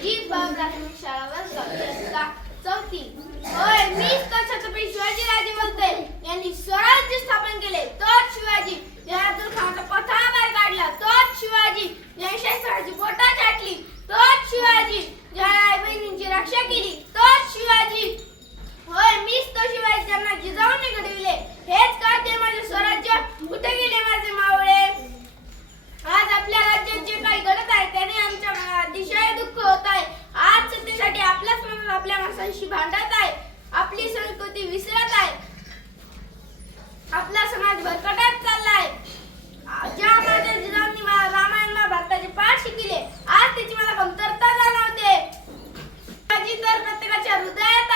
ही बाब प्राथमिक शाळा व आपल्याशी भांडत आहे. आपली संस्कृती विसरत आहे. आपला समाज भरकटत चाललाय. भारताचे पाठ शिकले आज त्याची मला कमतरता जाणवते. तर प्रत्येकाच्या हृदयात